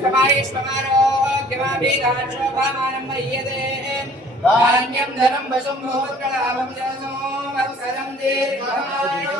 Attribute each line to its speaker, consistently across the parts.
Speaker 1: శ్వమారోగ్యమాభిరాక్షోభామానం మయ్యతే. ధాన్యం ధనం వశం భోత్రలాభం జనసో మత్సరం దీర్ఘమాయు.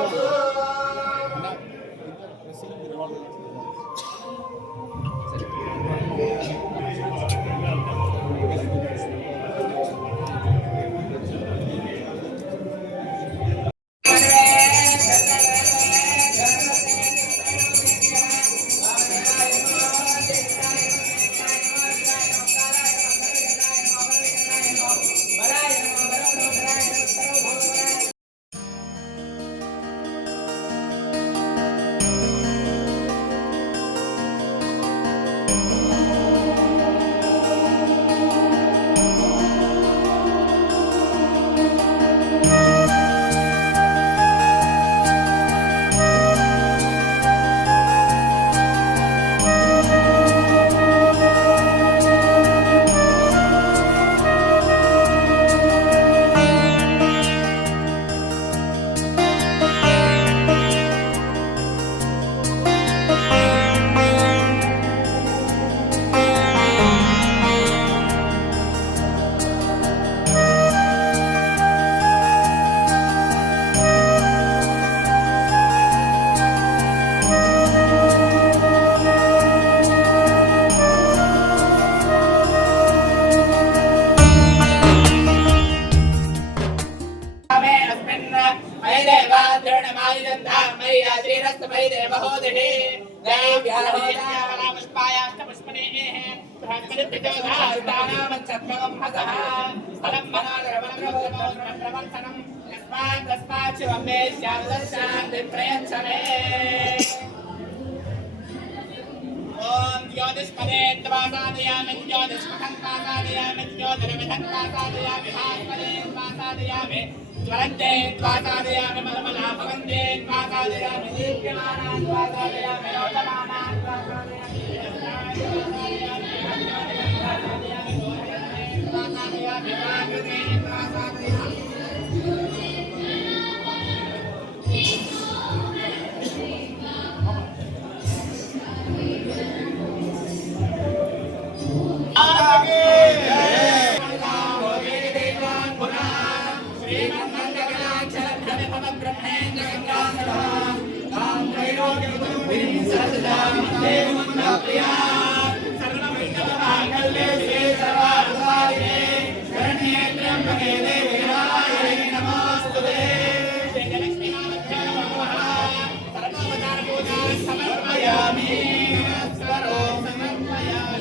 Speaker 1: ॐ ज्योतिष्पदे त्वासादयामि ज्योतिष्महं त्वासादयामि ज्योतिर्विधं त्वासादयामि भास्पदे त्वासादयामि ज्वलन्ते त्वासादयामि मलमला भवन्ते त्वासादयामि दीप्यमानां त्वासादयामि रोदमानां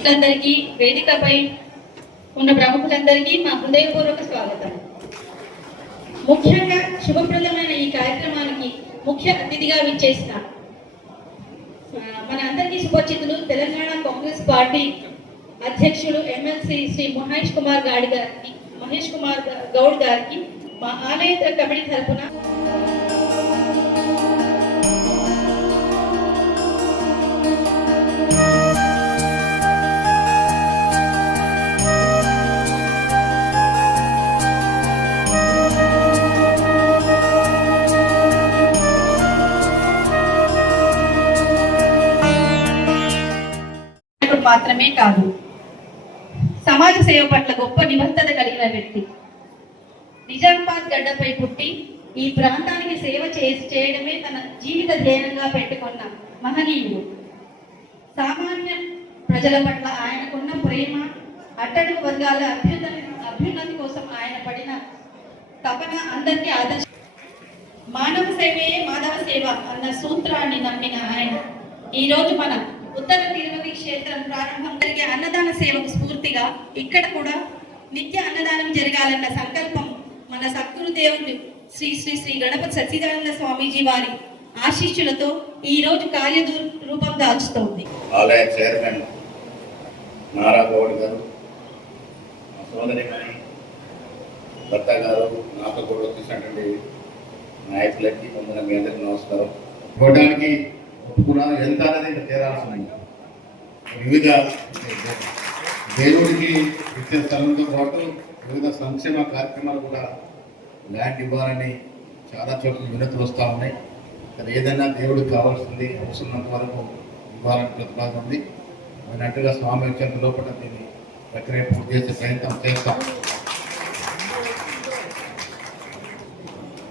Speaker 2: అందరికీ వేదికపై ఉన్న ప్రముఖులందరికీ మా హృదయపూర్వక స్వాగతం. ముఖ్యంగా శుభప్రదమైన ఈ కార్యక్రమానికి ముఖ్య అతిథిగా విచ్చేసిన మన అందరికీ సుపరిచితులు తెలంగాణ కాంగ్రెస్ పార్టీ అధ్యక్షుడు ఎమ్మెల్సీ శ్రీ మహేష్ కుమార్ గాడి గారికి మహేష్ కుమార్ గౌడ్ గారికి మా ఆలయ కమిటీ తరఫున మాత్రమే కాదు. సమాజ సేవ పట్ల గొప్ప నిబద్ధత కలిగిన వ్యక్తి. నిజామాబాద్ గడ్డపై పుట్టి ఈ ప్రాంతానికి సేవ చేసి చేయడమే తన జీవిత ధ్యేయంగా పెట్టుకున్న మహనీయుడు. సామాన్య ప్రజల పట్ల ఆయనకున్న ప్రేమ అట్టడుగు వర్గాల అభ్యున్నతి అభ్యున్నతి కోసం ఆయన పడిన తపన అందరికీ ఆదర్శ మానవ సేవయే మాధవ సేవ అన్న సూత్రాన్ని నమ్మిన ఆయన. ఈ రోజు మన ఉత్తర తిరుమతి క్షేత్రం ప్రారంభం జరిగే అన్నదాన సేవకు స్ఫూర్తిగా ఇక్కడ కూడా నిత్య అన్నదానం జరగాలన్న సంకల్పం మన సద్గురుదేవుడు శ్రీ శ్రీ శ్రీ గణపతి సచ్చిదానంద స్వామీజీ వారి ఆశీస్సులతో ఈ రోజు కార్యదూ రూపం దాల్చుతోంది.
Speaker 3: ఆలయ చైర్మన్ నారా గౌడ్ గారు సోదరి గారి భర్త గారు నాతో కూడా వచ్చేసినటువంటి నాయకులకి కొందరు మీ అందరికీ నమస్కారం. చూడడానికి ఒప్పుకున్నాను ఎంత అనేది ఇంకా తేరాల్సి ఉంది వివిధ దేవుడికి ఇచ్చే స్థలంతో పాటు వివిధ సంక్షేమ కార్యక్రమాలు కూడా ల్యాండ్ ఇవ్వాలని చాలా చోట్ల వినతులు వస్తూ ఉన్నాయి. అది ఏదైనా దేవుడికి కావాల్సింది అవసరమైనంత వరకు ఇవ్వాలని ప్రతిపాదన ఉంది. అన్నట్టుగా స్వామి వచ్చేంత లోపల దీన్ని ప్రక్రియ పూర్తి చేసే ప్రయత్నం చేస్తాం.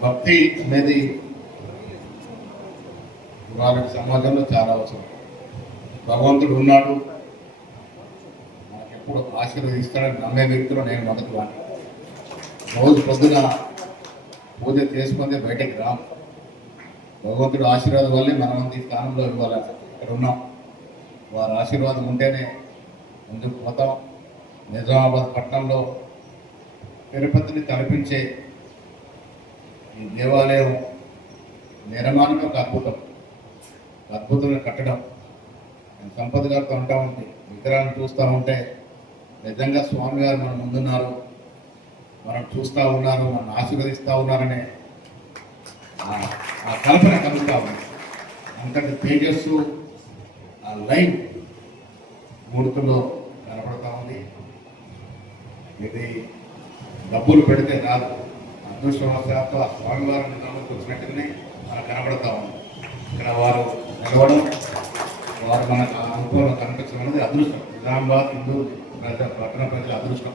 Speaker 3: భక్తి అనేది వాళ్ళకి సమాజంలో చాలా అవసరం. భగవంతుడు ఉన్నాడు. మనకి ఎప్పుడు ఆశీర్వదిస్తాడని నమ్మే వ్యక్తులు నేను మొదటి వాడిని. రోజు పొద్దున పూజ చేసుకుంటే బయటకు రాము భగవంతుడు ఆశీర్వాదం వల్లే మనం ఈ స్థానంలో ఇవాళ ఇక్కడ ఉన్నాం. వారి ఆశీర్వాదం ఉంటేనే ముందుకు పోతాం. నిజామాబాద్ పట్టణంలో తిరుపతిని తలపించే ఈ దేవాలయం నిర్మాణం ఒక అద్భుతం. అద్భుతంగా కట్టడం. నేను సంపద గారితో అంటా ఉంది విగ్రహాలను చూస్తూ ఉంటే నిజంగా స్వామివారు మన ముందున్నారు. మనం చూస్తూ ఉన్నారు మనం ఆశీర్వదిస్తూ ఉన్నారనే ఆ- ఆ కల్పన కలుగుతా ఉంది. అంతటి తేజస్సు ఆ లైన్ మూర్తిలో కనపడతా ఉంది. ఇది డబ్బులు పెడితే రాదు. అదృష్టవశాత్తు ఆ స్వామివారిని నమ్ముకు వచ్చినట్టుగానే మనకు కనబడతా ఉంది. ఇక్కడ వారు నిలవడం వారు మనకు అనుకూలంగా కనిపించడం అనేది అదృష్టం. నిజామాబాద్ హిందూ ప్రజా పట్టణ ప్రజల అదృష్టం.